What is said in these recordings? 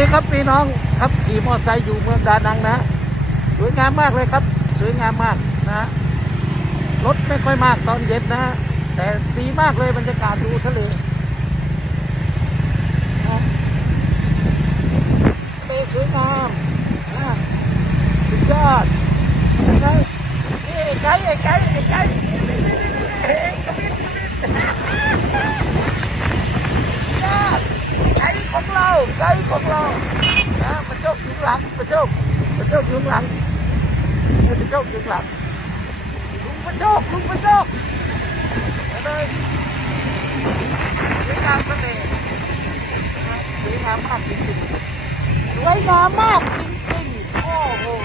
ดีครับพี่น้องครับขี่มอเตอร์ไซค์อยู่เมืองดานังนะสวยงามมากเลยครับ สวยงามมากนะฮะรถไม่ค่อยมากตอนเย็นนะแต่ดีมากเลยบรรยากาศดูทะเลนะทะเลสวยงามนะสุดยอดไงนี่ไก่ไอ้ไก่ไอ้ไก่ đâu cái con lo. Đó mình chốt dưỡng lạnh mình chốt mình chốt dưỡng lạnh. Mình chốt dưỡng lạnh. Luôn mình chốt luôn mình chốt. Ở đây. Việt Nam có đề Việt Nam mà chính chính Việt Nam mà chính chính Oh, oh.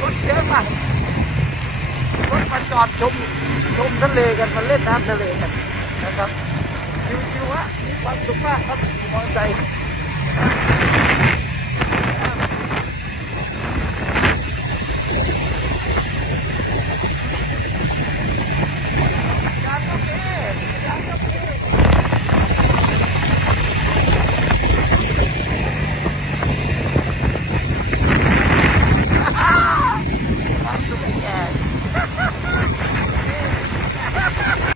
Good, good, man. มาจอดชมชมทะเลกันมาเล่นน้ำทะเลกันนะครับชิวๆฮะมีความสุขมากครับมอเตอร์